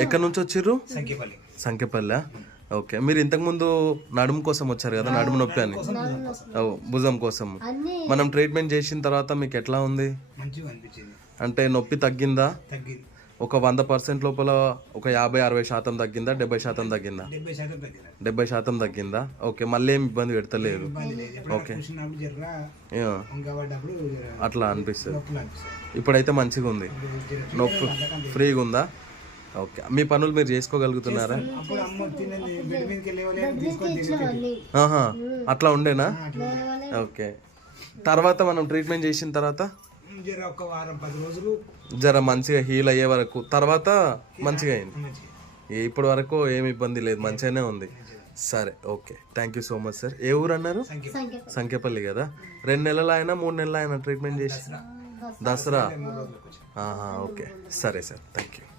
ఎక్కడి నుంచి వచ్చిర్రు? సంఖ్యపల్లి. సంఖ్యపల్లె. ఓకే. మీరు ఇంతకుముందు నడుము కోసం వచ్చారు కదా నడుము నొప్పి అని? ఓ, భుజం కోసం. మనం ట్రీట్మెంట్ చేసిన తర్వాత మీకు ఎట్లా ఉంది? అంటే నొప్పి తగ్గిందా? తగ్గింది. ఒక వంద పర్సెంట్ లోపల ఒక యాభై అరవై శాతం తగ్గిందా డెబ్బై శాతం తగ్గిందా? డెబ్బై శాతం తగ్గింది. ఓకే. మళ్ళీ ఏం ఇబ్బంది పెడతలేదు. జర అట్లా అనిపిస్తుంది. ఇప్పుడైతే మంచిగా ఉంది నొప్పి ఫ్రీగా ఉందా ఓకే. మీ పనులు మీరు చేసుకోగలుగుతున్నారా? అట్లా ఉండేనా? ఓకే. తర్వాత మనం ట్రీట్మెంట్ చేసిన తర్వాత? జర ఒక వారం పది రోజులు. జర మంచిగా హీల్ అయ్యే వరకు. తర్వాత మంచిగా అయింది. ఇప్పటి వరకు ఏమి ఇబ్బంది లేదు మంచిగానే ఉంది. సరే okay. Thank you so much sir ఏ ఊరు అన్నారు? సంఖ్య సంఖ్యపల్లి. కదా. రెండు నెలలు అయినా మూడు నెలలు అయినా ట్రీట్మెంట్ చేసి దసరా. ఓకే. సరే సార్ థ్యాంక్ యూ